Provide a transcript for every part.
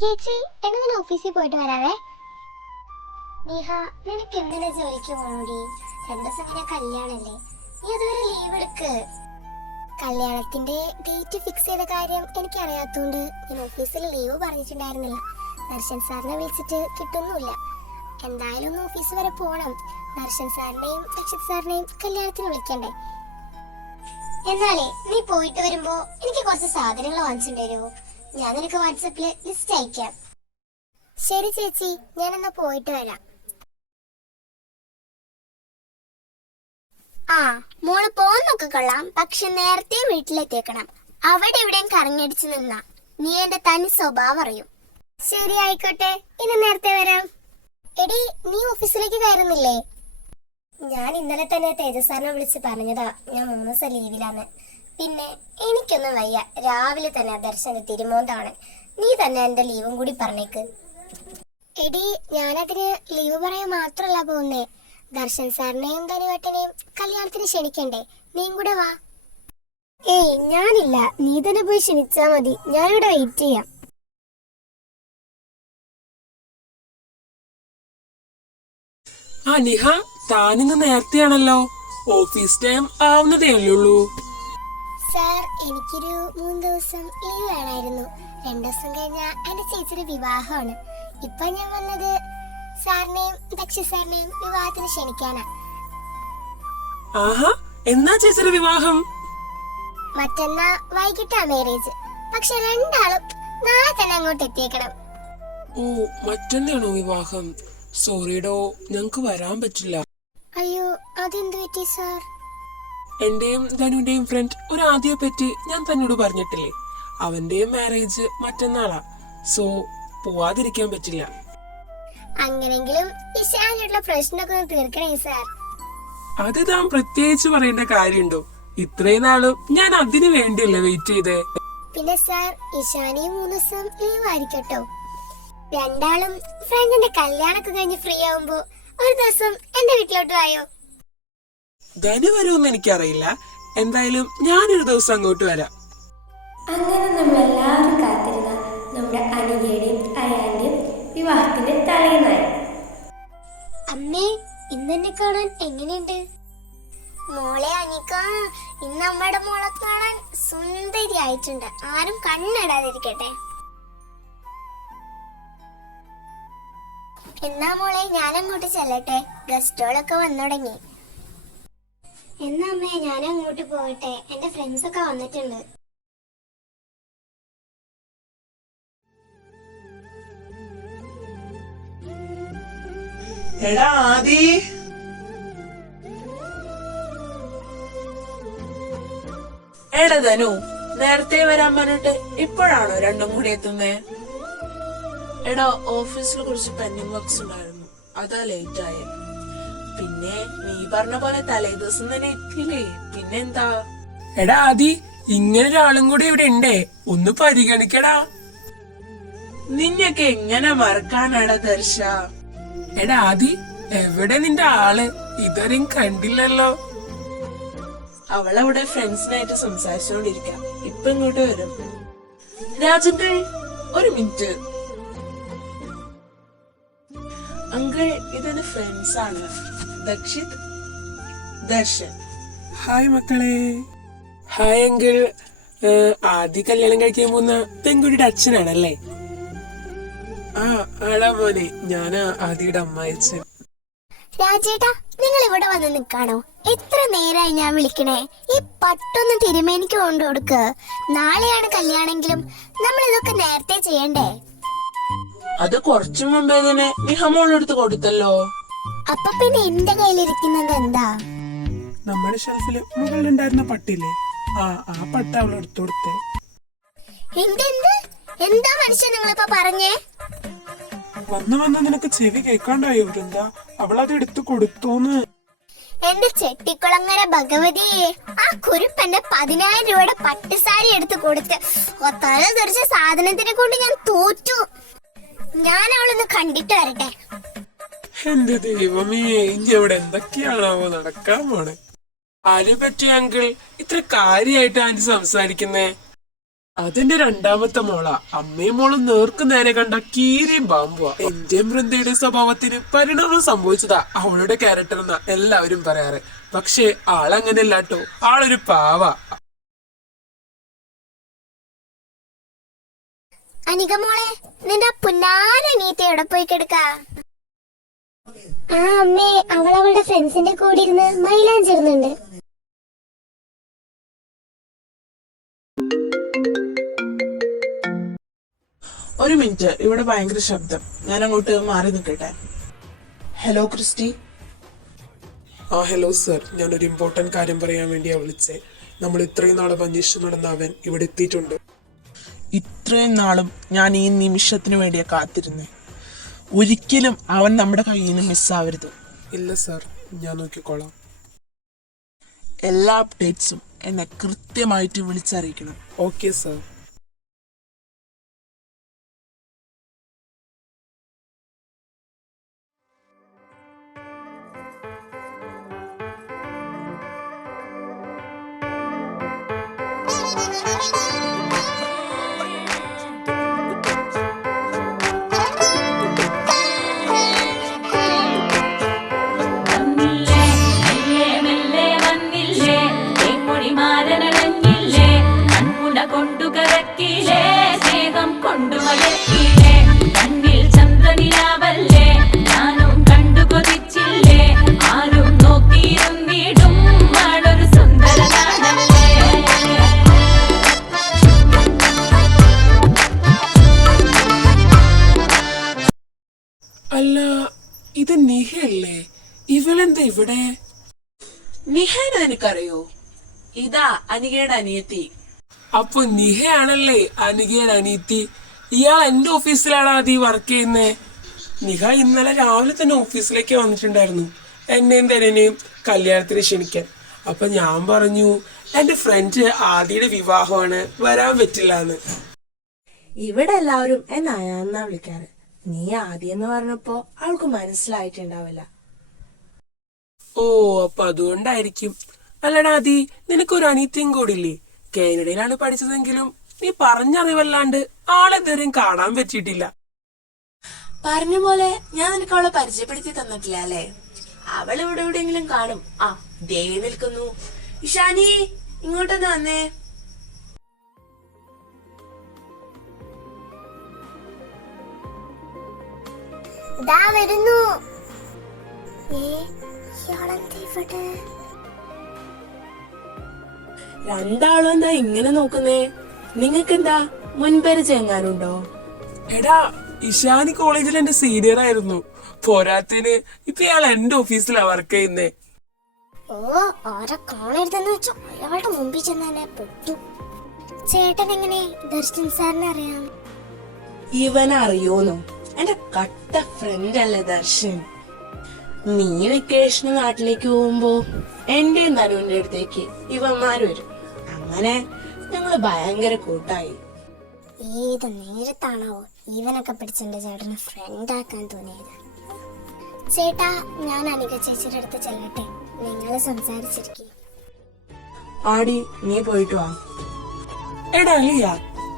ചേച്ചി എന്നാ ഞാൻ ഓഫീസിൽ പോയിട്ട് വരാവേ. നീഹ, നിനക്ക് എന്തിനാ ജോലിക്ക് പോണോടി? 2 ദിവസം കഴിഞ്ഞാൽ കല്യാണല്ലേ, നീ അതുവരെ ലീവ് എടുക്ക്. കല്യാണത്തിന്റെ ഡേറ്റ് ഫിക്സ് ചെയ്ത കാര്യം എനിക്ക് അറിയാത്തോണ്ട് ഞാൻ ഓഫീസിൽ ലീവ് പറഞ്ഞിട്ടുണ്ടായിരുന്നില്ല. ദർശൻ സാറിനെ വിളിച്ചിട്ട് കിട്ടുന്നില്ല. എന്തായാലും ഒന്ന് ഓഫീസ് വരെ പോണം. ദർശൻ സാറിനെയും രക്ഷിത് സാറിനെയും കല്യാണത്തിന് വിളിക്കണ്ടേ. എന്നാലേ നീ പോയിട്ട് വരുമ്പോ എനിക്ക് കുറച്ച് സാധനങ്ങൾ വാങ്ങിച്ചിട്ട് വരുമോ? ഞാൻ നിനക്ക് വാട്സാപ്പില് ലിസ്റ്റ് അയക്കാം. ശരി ചേച്ചി, ഞാനെന്നാ പോയിട്ട് വരാം. ആ മോള് പോന്നൊക്കെ കൊള്ളാം, പക്ഷെ നേരത്തെ വീട്ടിലെത്തിയേക്കണം. അവിടെ എവിടെയും കറങ്ങിയടിച്ചു നിന്നാ നീ എന്റെ തനി സ്വഭാവം അറിയും. ശരി ആയിക്കോട്ടെ, ഇന്ന് നേരത്തെ വരാം. എടി, നീ ഓഫീസിലേക്ക് കയറുന്നില്ലേ? ഞാൻ ഇന്നലെ തന്നെ തേജസാറിനെ വിളിച്ച് പറഞ്ഞതാ ഞാൻ 3 ദിവസം ലീവിലാന്ന്. പിന്നെ എനിക്കൊന്നും വയ്യ, രാവിലെ തന്നെ ദർശന തിരുമോന്താണ്. നീ തന്നെ എന്റെ ലീവും കൂടി പറഞ്ഞേക്ക്. എടി, ഞാനതിന് ലീവ് പറയാൻ മാത്രല്ല പോകുന്നേ. ദർശൻ സാറിനെയും ധനുവേട്ടനെയും കല്യാണത്തിന് ക്ഷണിക്കണ്ടേ, നീയും കൂടെ വാ. ഏയ് ഞാനില്ല, നീ തന്നെ പോയി ക്ഷണിച്ചാ മതി, ഞാനിവിടെ വെയിറ്റ് ചെയ്യാം. ആ നിഹ, താനിന്ന് നേരത്തെയാണല്ലോ. ഓഫീസ് ടൈം ആവുന്നതേ അല്ലുള്ളൂ. സാർ, എനിക്കൊരു 3 ദിവസം ലീവ് വേണമായിരുന്നു. 2 ദിവസം കഴിഞ്ഞാൽ എന്റെ ചേച്ചിയുടെ വിവാഹമാണ്. ഇപ്പൊ ഞാൻ വന്നത് സാറിനെയും ദക്ഷി സാറിനെയും വിവാഹത്തിന് ക്ഷണിക്കാനാ. ആഹാ, എന്നാ ചേച്ചിയുടെ വിവാഹം? മറ്റന്നാ വൈകിട്ടാ മാരേജ്. പക്ഷെ രണ്ടാളും നാളെ തന്നെ അങ്ങോട്ട് എത്തിയേക്കണം. ഓ, മറ്റന്നാണോ വിവാഹം? സോറിഡോ, ഞങ്ങക്ക് വരാൻ പറ്റില്ല. അയ്യോ, അതെന്ത് പറ്റി സാർ? എന്റെയും ധനുവിന്റെയും ഫ്രണ്ട് ഒരു ആദ്യയെ പറ്റി ഞാൻ തന്നോട് പറഞ്ഞിട്ടില്ലേ? അവന്റെയും മാരേജ് മറ്റന്നാളാ. സോ പോവാതിരിക്കാൻ പറ്റില്ല. അങ്ങനെങ്കിലും ഇഷാനുള്ള പ്രശ്നമൊക്കെ ഒന്ന് തീർക്കണേ സാർ. അത് താൻ പ്രത്യേകിച്ച് പറയേണ്ട കാര്യമുണ്ടോ? ഇത്രയും നാളും ഞാൻ അതിനു വേണ്ടിയല്ലേ വെയിറ്റ് ചെയ്തേ. പിന്നെ സാർ, ഇഷാനി 3 ദിവസം ലീവ് ആയിരിക്കട്ടോ. രണ്ടാളും ഫ്രണ്ടിന്റെ കല്യാണൊക്കെ കഴിഞ്ഞ് ഫ്രീ ആവുമ്പോ ഒരു ദിവസം എന്റെ വീട്ടിലോട്ട് വായോ. ധനു വരുമെന്ന് എനിക്കറിയില്ല. എന്തായാലും ഞാനൊരു ദിവസം അങ്ങോട്ട് വരാം. അങ്ങനെ നമ്മളെല്ലാവരും കാത്തിരുന്ന നമ്മുടെ അനികയുടെയും അയാന്റെയും വിവാഹത്തിന്റെ തലേന്നായി. അമ്മേ, ഇന്നെന്നെ കാണാൻ എങ്ങനെയുണ്ട്? മോളെ അനിക, ഇന്ന് അമ്മയുടെ മോളെ കാണാൻ സുന്ദരി ആയിട്ടുണ്ട്. ആരും കണ്ണിടാതിരിക്കട്ടെ. എന്നാ മോളെ, ഞാനങ്ങോട്ട് ചെല്ലട്ടെ, ഗസ്റ്റുകളൊക്കെ വന്നു തുടങ്ങി. എന്നാ അമ്മേ, ഞാനങ്ങോട്ട് പോകട്ടെ, എന്റെ ഫ്രണ്ട്സ് ഒക്കെ വന്നിട്ടുണ്ട്. എടാ ആദി, എടാ ധനു, നേരത്തെ വരാൻ പറഞ്ഞിട്ട് ഇപ്പോഴാണോ രണ്ടും കൂടി എത്തുന്നേ? എടാ, ഓഫീസിൽ കുറച്ച് പെൻഡിങ് വർക്ക്സ് ഉണ്ടായിരുന്നു, അതാ ലേറ്റ് ആയേ. പിന്നെ നീ പറഞ്ഞ പോലെ തലേ ദിവസം തന്നെ എത്തിയില്ലേ, പിന്നെന്താ? എടാ ആദി, ഇങ്ങനെ ഒരാളും കൂടി ഇവിടെ ഉണ്ടേ, ഒന്ന് പരിഗണിക്കടാ. നിന്നെയൊക്കെ എങ്ങനെ മറക്കാനാടാ ദർശ? എടാ ആദി, എവിടെ നിന്റെ ആള്? ഇതുവരെയും കണ്ടില്ലല്ലോ. അവളവിടെ ഫ്രണ്ട്സിനായിട്ട് സംസാരിച്ചുകൊണ്ടിരിക്കാം, ഇപ്പൊ ഇങ്ങോട്ട് വരും. രാജങ്കിൾ, ഒരു മിനിറ്റ്. അങ്കിൾ, ഇതെന്റെ ഫ്രണ്ട്സ് ആണ്, ദക്ഷിത്, ദർശൻ. ഹായ് മക്കളെ. Hi uncle. ആദ്യ കല്യാണം കഴിക്കാൻ പോകുന്ന പെൺകുട്ടിയുടെ അച്ഛനാണല്ലേ? ആ ആടാ മോനെ, ഞാനാ ആദിയുടെ അമ്മായിച്ചൻ. രാജേട്ടാ, നിങ്ങൾ ഇവിടെ വന്ന് നിൽക്കാണോ? എത്ര നേരമായി ഞാൻ വിളിക്കണേ. ഈ പട്ടൊന്ന് തിരുമേനിക്ക് കൊണ്ടു കൊടുക്ക്. നാളെയാണ് കല്യാണെങ്കിലും നമ്മൾ ഇതൊക്കെ നേരത്തെ ചെയ്യണ്ടേ? അത് കുറച്ചു മുമ്പേ തന്നെ നിഹമോളെടുത്ത് കൊടുത്തല്ലോ. അപ്പൊ പിന്നെ എന്റെ കയ്യിലിരിക്കുന്നത് എന്താ? നമ്മുടെ ഷെൽഫില് മുകളിലുണ്ടായിരുന്ന പട്ടില്ലേ, ആ പട്ട അവൾ എടുത്തു കൊടുത്തേ. എന്താ മനുഷ്യൻ നിങ്ങളിപ്പോ പറഞ്ഞേ? വന്ന് നിനക്ക് ചെവി കേൾക്കാണ്ടായോ വൃന്ദ? അവളത് എടുത്തു കൊടുത്തോന്ന്. എന്റെ ചെട്ടിക്കുളങ്ങര ഭഗവതിയെ, ആ കുരുപ്പന്റെ 10,000 രൂപയുടെ പട്ടുസാരി എടുത്ത് കൊടുത്ത് തല തെറിച്ച സാധനത്തിനെ കൊണ്ട് ഞാൻ തോറ്റു. ഞാൻ അവളൊന്ന് കണ്ടിട്ട് വരട്ടെ. എന്റെ ദൈവമേ, ഇനി അവിടെ എന്തൊക്കെയാണാവോ നടക്കാൻ പോണെ? ആരെ പറ്റി അങ്കിൾ ഇത്ര കാര്യായിട്ട് ആന്റി സംസാരിക്കുന്നേ? അതെന്റെ രണ്ടാമത്തെ മോളാ. അമ്മയും മോളും നേർക്ക് നേരെ കണ്ട കീരിയും പാമ്പുവാ. എന്റെയും വൃന്ദയുടെ സ്വഭാവത്തിന് പരിണാമം സംഭവിച്ചതാ അവളുടെ ക്യാരക്ടർ എന്നാ എല്ലാവരും പറയാറ്. പക്ഷെ ആളങ്ങനെയല്ലാട്ടോ, ആളൊരു പാവ. അനിക മോളെ, നിന്റെ പുന്നാരനീത്ത എവിടെ പോയി കിടക്ക? ആ അമ്മേ, അവളുടെ ഫ്രണ്ട്സിന്റെ കൂടെ ഇരുന്ന് മൈലാഞ്ചിരുന്നുണ്ട്. ഒരു മിനിറ്റ്, ഇവിടെ ഭയങ്കര ശബ്ദം. ഞാൻ അങ്ങോട്ട് മാറി നിൽക്കട്ടെ. ഹലോ ക്രിസ്റ്റി. ഹലോ സർ, ഞാനൊരു ഇമ്പോർട്ടന്റ് കാര്യം പറയാൻ വേണ്ടിയാ വിളിച്ചേ. നമ്മൾ ഇത്രയും നാളും അന്വേഷിച്ചു നടന്ന അവൻ ഇവിടെ എത്തിയിട്ടുണ്ട്. ഇത്രയും നാളും ഞാൻ ഈ നിമിഷത്തിന് വേണ്ടിയാ കാത്തിരുന്നേ. ഒരിക്കലും അവൻ നമ്മുടെ കയ്യിൽ നിന്ന് മിസ്സാവരുത്. ഇല്ല സർ, ഞാൻ നോക്കിക്കോളാം. എല്ലാ അപ്ഡേറ്റ്സും എന്നെ കൃത്യമായിട്ട് വിളിച്ചറിയിക്കണം. Okay sir. അല്ല, ഇത് നിഹയല്ലേ? ഇവളെന്താ ഇവിടെ? നിഹേനെ നിനക്കറിയോ? ഇതാ അനികയുടെ അനിയത്തി. അപ്പൊ നിഹയാണല്ലേ അനികയുടെ അനിയത്തി. ഇയാൾ എന്റെ ഓഫീസിലാണ് ആദ്യം വർക്ക് ചെയ്യുന്നേ. നിഹ ഇന്നലെ രാവിലെ തന്നെ ഓഫീസിലേക്ക് വന്നിട്ടുണ്ടായിരുന്നു എന്നെയും തന്നെയും കല്യാണത്തിന് ക്ഷണിക്കാൻ. അപ്പൊ ഞാൻ പറഞ്ഞു എന്റെ ഫ്രണ്ട് ആദിയുടെ വിവാഹമാണ്, വരാൻ പറ്റില്ല എന്ന്. ഇവിടെ എല്ലാവരും എന്നെ അയാന്നാ വിളിക്കാറ്. നീ ആദ്യം എന്ന് പറഞ്ഞപ്പോ അവൾക്ക് മനസ്സിലായിട്ടുണ്ടാവില്ല. ഓ, അപ്പൊ അതുകൊണ്ടായിരിക്കും. അല്ലടാ ആദി, നിനക്കൊരു അനിയത്തിയും കൂടില്ലേ? കാനഡയിലാണ് പഠിച്ചതെങ്കിലും നീ പറഞ്ഞറിവല്ലാണ്ട് ആളെതുവരെയും കാണാൻ പറ്റിയിട്ടില്ല. പറഞ്ഞ പോലെ ഞാൻ നിനക്ക് അവളെ പരിചയപ്പെടുത്തി തന്നിട്ടില്ല അല്ലേ? അവൾ ഇവിടെ എവിടെയെങ്കിലും കാണും. ആ, ദേ നിൽക്കുന്നു. ഇഷാനി, ഇങ്ങോട്ടൊന്ന് വന്നേ. ദാ വരുന്നു. ഇയാളെന്താ ഇവിടെ? രണ്ടാളും എന്താ ഇങ്ങനെ നോക്കുന്നേ? നിങ്ങക്കെന്താ മുൻപരിചയം എങ്ങാനുണ്ടോ? എടാ, ഇഷാനി കോളേജിൽ എന്റെ സീനിയർ ആയിരുന്നു. പോരാത്തിന് ഇപ്പൊ ഇയാൾ എന്റെ ഓഫീസിലാ വർക്ക് ചെയ്യുന്നേ. ഓ, ആരെ കാണരുതെന്ന് വെച്ചോ അയാളുടെ മുമ്പിൽ ചെന്നെ പെട്ടു. ചേട്ടൻ എങ്ങനെ ദർശൻ സാറിനെ അറിയാം? ഇവനെ അറിയോന്നോ? എന്റെ കട്ട ഫ്രണ്ട് അല്ലേ ദർശൻ. നീ വെക്കേഷന് നാട്ടിലേക്ക് പോകുമ്പോ എന്റെ നനുവിന്റെ അടുത്തേക്ക് ഇവന്മാര് വരും. അങ്ങനെ ഞങ്ങള് ഭയങ്കര കൂട്ടായി. ഏത് നേരത്താണോ ഇവനൊക്കെ പിടിച്ചെന്റെ ചേട്ടന് ഫ്രണ്ട് ആക്കാൻ തോന്നിയത്? ചേട്ടാ, ഞാൻ അനിക ചേച്ചിയുടെ അടുത്ത് ചെല്ലട്ടെ, നിങ്ങൾ സംസാരിച്ചിരിക്കേ. ആടി, നീ പോയിട്ട് വാ. എടാ അലിയ,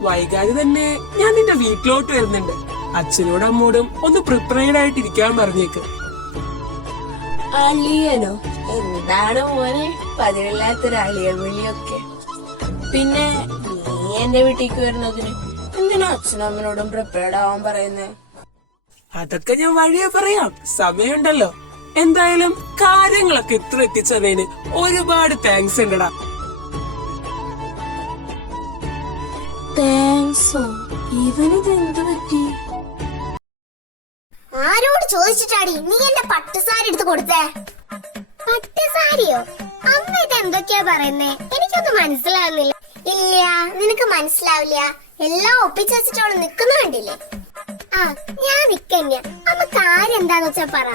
വൈകാതെ തന്നെ ഞാൻ നിന്റെ വീട്ടിലോട്ട് വരുന്നുണ്ട്. അച്ഛനോടും അമ്മോടും ഒന്ന് പ്രിപ്പയർഡ് ആയിട്ടിരിക്കാൻ പറഞ്ഞേക്ക്. അളിയനോ? എന്താണ് മോനെ പതിവില്ലാത്തൊരു അളിയൻ വിളിയൊക്കെ? പിന്നെ നീ എന്റെ വീട്ടിലേക്ക് വരുന്നതിന് എന്തിനാ അച്ഛനും അമ്മനോടും പ്രിപ്പയർഡ് ആവാൻ പറയുന്നേ? അതൊക്കെ ഞാൻ വഴിയെ പറയാം, സമയമുണ്ടല്ലോ. എന്തായാലും കാര്യങ്ങളൊക്കെ ഇത്ര എത്തിച്ചതിന് ഒരുപാട് താങ്ക്സ് ഉണ്ടടാ. താങ്ക്സോ? ഇവനിത് എന്ത് പറ്റി? ആരോട് ചോദിച്ചിട്ടാടി നീ എന്റെ പട്ടുസാരി എടുത്ത് കൊടുത്തേ? പട്ടുസാരിയോ? അമ്മ ഇത് എന്തൊക്കെയാ പറയുന്നേ? എനിക്കൊന്നും മനസ്സിലാവുന്നില്ല. ഇല്ല, നിനക്ക് മനസ്സിലാവില്ല. എല്ലാം ഒപ്പിച്ചു വെച്ചിട്ടോള് നിക്കുന്ന കണ്ടില്ലേ? ആ, ഞാൻ നിക്കന്നെ. അമ്മ കാര്യം എന്താന്ന് വെച്ചാ പറ.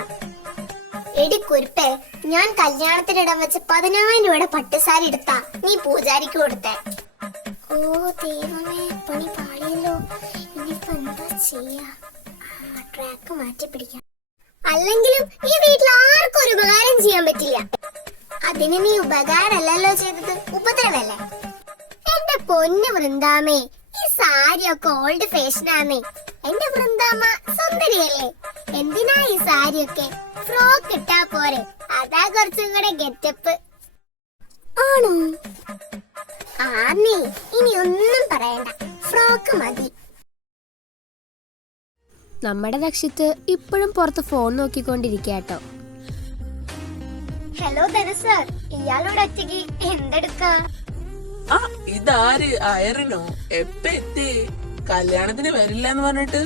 എടി കുരുപ്പേ, ഞാൻ കല്യാണത്തിനിടം വെച്ച് 10,000 രൂപയുടെ പട്ടുസാരി എടുത്താ നീ പൂജാരിക്ക് കൊടുത്തേ. ഓ ദൈവമേ, പണി പാളിയല്ലോ. ഇനിയിപ്പോ എന്താ ചെയ്യാ? ട്രാക്ക് മാറ്റി പിടിക്കാം. അല്ലെങ്കിലും ഈ വീട്ടിൽ ആർക്കും ഒരു ഉപകാരം ചെയ്യാൻ പറ്റില്ല. അതിന് നീ ഉപകാരമല്ലല്ലോ ചെയ്തത്, ഉപദ്രവല്ലേ? എന്റെ പൊന്ന് വൃന്ദാമേ, ഈ സാരിയൊക്കെ ഓൾഡ് ഫാഷനാന്നേ. എന്റെ വൃന്ദാമ്മ സുന്ദരിയല്ലേ, എന്തിനാ ഈ സാരിയൊക്കെ? ഫ്രോക്ക് ഇട്ടാ പോരെ, അതാ കുറച്ചും കൂടെ ഗെറ്റപ്പ്. ആണോ? ആന്നേ, ഇനി ഒന്നും പറയണ്ട, ഫ്രോക്ക് മതി. നമ്മുടെ ദക്ഷിത്ത് ഇപ്പോഴും പുറത്ത് ഫോൺ നോക്കിക്കൊണ്ടിരിക്കാട്ടോ. ഹലോ ധന സാർ, ഇയാളോട് ഒറ്റയ്ക്ക് എന്തെടുക്കാ? ആ ഇതാര്? അയറിനോ? എപ്പ എത്തി? കല്യാണത്തിന് വരില്ല എന്ന് പറഞ്ഞിട്ട്?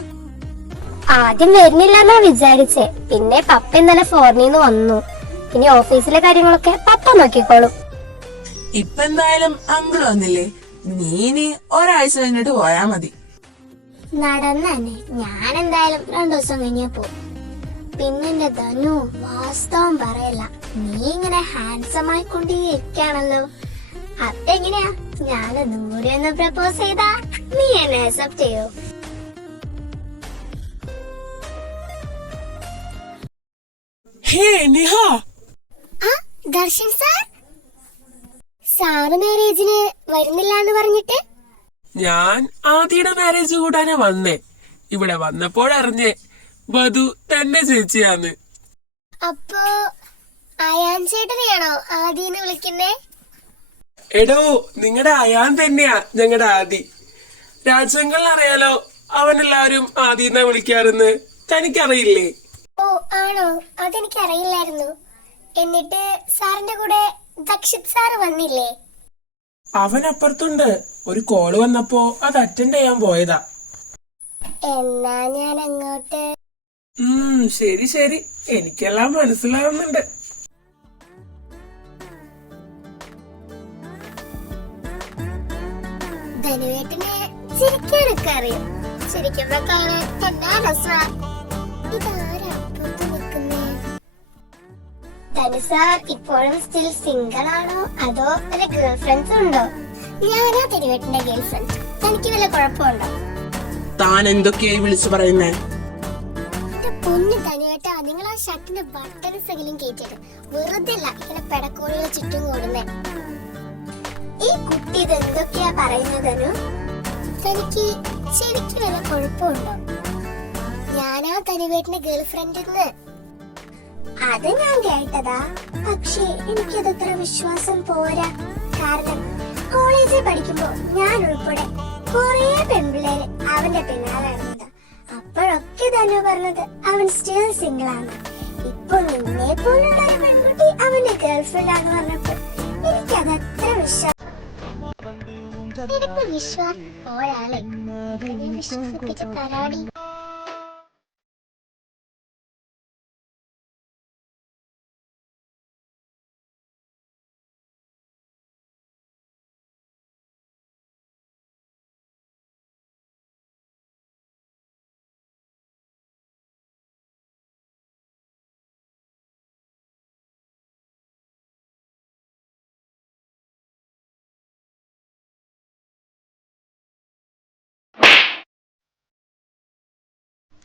ആദ്യം വരുന്നില്ലെന്നാ വിചാരിച്ചേ, പിന്നെ പപ്പ ഇന്നലെ ഫോറിനിന്ന് വന്നു. ഇനി ഓഫീസിലെ കാര്യങ്ങളൊക്കെ പപ്പ നോക്കിക്കോളും. ഇപ്പൊ എന്തായാലും അങ്കിൾ വന്നില്ലേ, നീ ഇനി ഒരാഴ്ച കഴിഞ്ഞിട്ട് പോയാ മതി. നടന്നെ, ഞാൻ എന്തായാലും 2 ദിവസം കഴിഞ്ഞേ പോകും. പിന്നെ എന്റെ ധനു, വാസ്തവം പറയല്ല, നീ ഇങ്ങനെ ഹാൻസം ആയിക്കൊണ്ടിരിക്കാണല്ലോ. അതെങ്ങനെയാ? ഞാൻ ദൂരെ ഒന്ന് പ്രപ്പോസ് ചെയ്താ നീ എന്നെ അക്സെപ്റ്റ് ചെയ്യോ? ഹേ നിഹ, ആ ദർശൻ സാർ, സാറ് മാരേജിന് വരുന്നില്ല എന്ന് പറഞ്ഞിട്ട്? ഞാൻ ആദിയുടെ മാരേജ് കൂടാനാ വന്നേ. ഇവിടെ വന്നപ്പോഴറിഞ്ഞേ വധു തന്നെ ചേച്ചിയാന്ന്. അപ്പോ അയാൻ ചേട്ടനെയാണോ ആദിന്ന് വിളിക്കുന്നേ? എടോ, നിങ്ങളുടെ അയാൻ തന്നെയാ ഞങ്ങളുടെ ആദി. രാജ്യങ്ങളിൽ അറിയാലോ, അവനെല്ലാവരും ആദിന്നാ വിളിക്കാറെന്ന്. തനിക്കറിയില്ലേ? ഓ ആണോ, അതെനിക്കറിയില്ലായിരുന്നു. എന്നിട്ട് സാറിന്റെ കൂടെ ദക്ഷിത് സാറ് വന്നില്ലേ? അവൻ അപ്പുറത്തുണ്ട്. ഒരു കോള് വന്നപ്പോ അത് അറ്റൻഡ് ചെയ്യാൻ പോയതാ. എന്നാ ഞാൻ അങ്ങോട്ട്. ശരി ശരി, എനിക്കെല്ലാം മനസ്സിലാവുന്നുണ്ട്. ധനുവേട്ടനെ ചിരിക്കാനൊക്കെ അറിയും. ചിരിക്കുമ്പോ കാണാൻ എന്നാ രസാ. ഇതാരാ പുറത്ത് നിൽക്കുന്നേ? ധനു സാർ ഇപ്പോഴും സ്റ്റിൽ സിംഗിൾ ആണോ, അതോ വല്ല ഗേൾ ഫ്രണ്ട്സ് ഉണ്ടോ? ഞാനാ ധനുവേട്ടന്റെ ഗേൾ ഫ്രണ്ട്. തനിക്ക് വല്ല കുഴപ്പമുണ്ടോ? താൻ എന്തൊക്കെയായി വിളിച്ചു പറയുന്നേ? പൊന്നു ധനുവേട്ടാ, നിങ്ങൾ ആ ഷർട്ടിന്റെ ബട്ടൺസ് എങ്കിലും കേട്ടിട്ട് വെറുതെ അല്ല ഇങ്ങനെ പെടക്കോളികൾ ചുറ്റും കൂടുന്നേ. ഈ കുട്ടി ഇതെന്തൊക്കെയാ പറയുന്നത് ധനു? തനിക്ക് ശരിക്കും വല്ല കുഴപ്പമുണ്ടോ? ഞാനാ ധനുവേട്ടന്റെ ഗേൾ ഫ്രണ്ട്. അത് ഞാൻ കേട്ടതാ, പക്ഷേ എനിക്കതത്ര വിശ്വാസം പോരാ. കാരണം കോളേജിൽ പഠിക്കുമ്പോ ഞാൻ ഉൾപ്പെടെ കൊറേ പെൺപിള്ളേര് അവന്റെ പിന്നാലെ നടന്നതാ. അപ്പോഴൊക്കെ ധനു പറഞ്ഞത് അവൻ സ്റ്റിൽ സിംഗിൾ ആണ്. ഇപ്പൊ നിന്നെ പോലുള്ള ഒരു പെൺകുട്ടി അവന്റെ ഗേൾഫ്രണ്ട് ആണെന്ന് പറഞ്ഞപ്പോ എനിക്കതത്ര വിശ്വാസം. നിനക്ക് വിശ്വാസം പോരാളെ, വിശ്വസിപ്പിച്ച് തരാടി.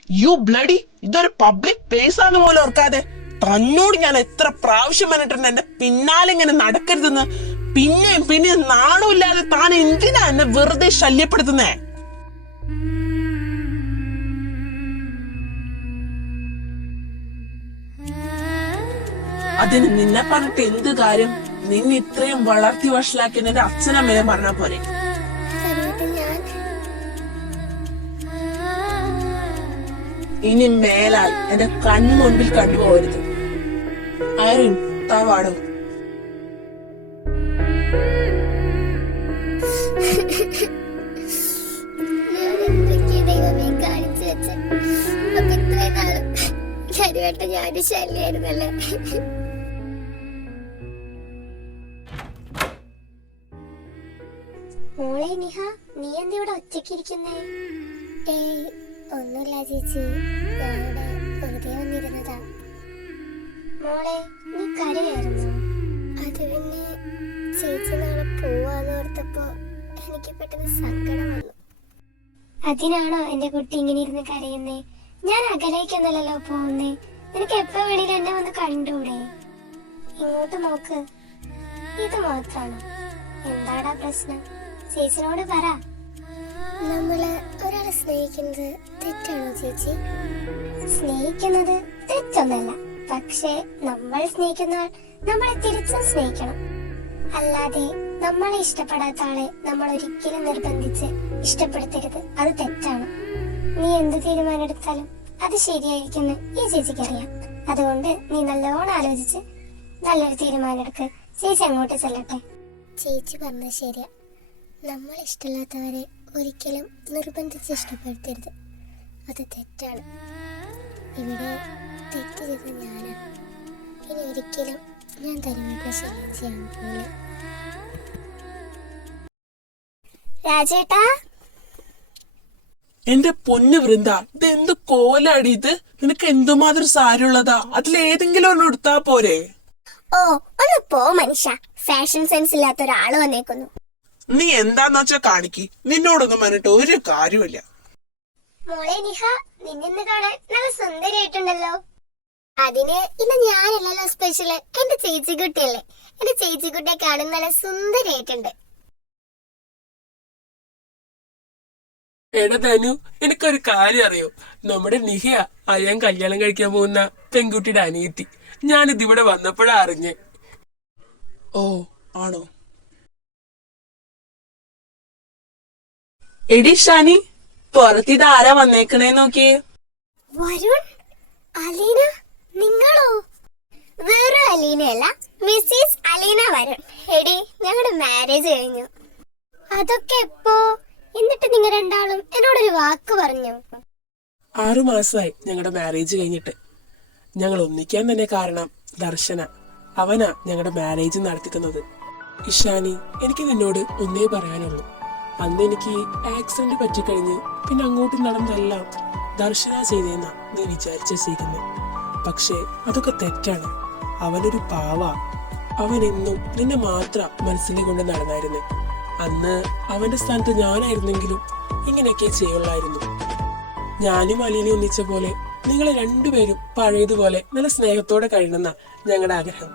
യു ബ്ലഡി, ഇതൊരു പബ്ലിക് പ്ലേസ് ആണെന്ന് പോലും ഓർക്കാതെ തന്നോട് ഞാൻ എത്ര പ്രാവശ്യം പറഞ്ഞിട്ടുണ്ട് എന്റെ പിന്നാലെ ഇങ്ങനെ നടക്കരുതെന്ന്. പിന്നെയും നാണമില്ലാതെ താൻ എന്തിനാ എന്നെ വെറുതെ ശല്യപ്പെടുത്തുന്നേ? അതിന് നിന്നെ പറഞ്ഞിട്ട് എന്ത് കാര്യം? നിന്നെ ഇത്രയും വളർത്തി വഷളാക്കി എന്റെ അച്ഛനമ്മയെ പറഞ്ഞ പോലെ. ഇനി മേലാൽ എന്റെ കൺമുൻപിൽ കണ്ടുപോകരുത്. ആരും താവാടോ. ഞാന് ശല്യായിരുന്നല്ലേ. മോളെ നിഹ, നീ എന്താ ഇവിടെ ഒറ്റയ്ക്കിരിക്കുന്നേ? ഒന്നുമില്ല ചേച്ചി, ഞാനിവിടെ വെറുതെ വന്നിരുന്നതാ. മോളെ, നീ കരയായിരുന്നു? അത് പിന്നെ ചേച്ചി നാളെ പോവാന്ന് ഓർത്തപ്പോ എനിക്ക് പെട്ടെന്ന് സങ്കടം വന്നു. അതിനാണോ എന്റെ കുട്ടി ഇങ്ങനെ ഇരുന്ന് കരയുന്നേ? ഞാൻ അകലേക്കൊന്നല്ലോ പോകുന്നേ. നിനക്ക് എപ്പോ വേണേലും എന്നെ വന്ന് കണ്ടൂടെ? ഇങ്ങോട്ട് നോക്ക്. ഇത് മാത്രാണോ? എന്താടാ പ്രശ്നം? ചേച്ചിനോട് പറ. നമ്മള് ഒരാളെ സ്നേഹിക്കുന്നത് തെറ്റാണോ ചേച്ചി? സ്നേഹിക്കുന്നത് തെറ്റൊന്നല്ല, പക്ഷേ നമ്മൾ സ്നേഹിക്കുന്നയാൾ നമ്മളെ തിരിച്ചും സ്നേഹിക്കണം. അല്ലാതെ നമ്മളെ ഇഷ്ടപ്പെടാത്ത ആളെ നമ്മൾ ഒരിക്കലും നിർബന്ധിച്ച് ഇഷ്ടപ്പെടുത്തരുത്. അത് തെറ്റാണ്. നീ എന്ത് തീരുമാനം എടുത്താലും അത് ശരിയായിരിക്കുമെന്ന് ഈ ചേച്ചിക്ക് അറിയാം. അതുകൊണ്ട് നീ നല്ലോണം ആലോചിച്ച് നല്ലൊരു തീരുമാനം എടുക്ക്. ചേച്ചി അങ്ങോട്ട് ചെല്ലട്ടെ. ചേച്ചി പറഞ്ഞത് ശരിയാ. നമ്മൾ ഇഷ്ടമില്ലാത്തവരെ ഒരിക്കലും നിർബന്ധിച്ച് ഇഷ്ടപ്പെടുത്തരുത്. അത് തെറ്റാണ്. ഇവിടെ തെറ്റ് ചെയ്തത് ഞാനാ. ഇനി ഒരിക്കലും ഞാൻ തരുമായിട്ട് ശല്യം ചെയ്യാൻ പോകില്ല. രാജേട്ടാ, എന്റെ പൊന്നു വൃന്ദ, ഇത് എന്ത് കോലാടി ഇത്? നിനക്ക് എന്തുമാത്രം സാരമുള്ളതാ? അതിലേതെങ്കിലും ഒന്ന് എടുത്താ പോരെ? ഓ ഒന്ന് പോ മനുഷ്യ. ഫാഷൻ സെൻസ് ഇല്ലാത്ത ഒരാള് വന്നേക്കുന്നു. നീ എന്താന്ന് വെച്ചാ കാണിക്ക്. നിന്നോടൊന്നും പറഞ്ഞിട്ട് ഒരു കാര്യമില്ല. മോളെ നിഹ, നിന്നെ കാണാൻ നല്ല സുന്ദരിയായിട്ടുണ്ടല്ലോ. അതിന് ഇന്ന് ഞാനല്ലല്ലോ സ്പെഷ്യല്, എന്റെ ചേച്ചിക്കുട്ടിയല്ലേ. എന്റെ ചേച്ചിക്കുട്ടിയെ കാണാൻ നല്ല സുന്ദരിയായിട്ടുണ്ട്. എടാ ധനു, എനിക്കൊരു കാര്യം അറിയോ? നമ്മുടെ നിഹയ അയ്യൻ കല്യാണം കഴിക്കാൻ പോകുന്ന പെൺകുട്ടിയുടെ അനിയത്തി. ഞാനിതിവിടെ വന്നപ്പോഴാ അറിഞ്ഞേ. ഓ ആണോ? എടി ഷാനി, പുറത്തിത് ആരാ വന്നേക്കണേ നോക്കിയേ. വരുൺ, അലീന, നിങ്ങളോ? വേറെ അലീനയല്ല, മിസ്സിസ് അലീന വരുൺ. എടി, ഞങ്ങളുടെ മാരേജ് കഴിഞ്ഞു. അതൊക്കെ എപ്പോ? എന്നിട്ട് നിങ്ങൾ രണ്ടാളും എന്നോടൊരു വാക്ക് പറഞ്ഞു. 6 മാസമായി ഞങ്ങളുടെ മാരേജ് കഴിഞ്ഞിട്ട്. ഞങ്ങൾ ഒന്നിക്കാൻ തന്നെ കാരണം ദർശന. അവനാ ഞങ്ങളുടെ മാരേജ് നടത്തിക്കുന്നത്. ഇഷാനി, എനിക്ക് നിന്നോട് ഒന്നേ പറയാനുള്ളൂ. അന്ന് എനിക്ക് ആക്സിഡന്റ് പറ്റിക്കഴിഞ്ഞ് പിന്നെ അങ്ങോട്ട് നടന്നതെല്ലാം ദർശന ചെയ്തേന്നാ നീ വിചാരിച്ചിരിക്കുന്നത്. പക്ഷേ അതൊക്കെ തെറ്റാണ്. അവനൊരു പാവ. അവൻ എന്നും നിന്നെ മാത്രം മനസ്സിലെ കൊണ്ട് നടന്നായിരുന്നു. അന്ന് അവന്റെ സ്ഥാനത്ത് ഞാനായിരുന്നെങ്കിലും ഇങ്ങനെയൊക്കെ ചെയ്യുള്ളായിരുന്നു. ഞാനും അലീനെ ഒന്നിച്ച പോലെ നിങ്ങളെ രണ്ടുപേരും പഴയതുപോലെ നല്ല സ്നേഹത്തോടെ കഴിയണമെന്ന ഞങ്ങളുടെ ആഗ്രഹം.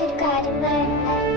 ഒരു കാര്യം പറയണ്ട.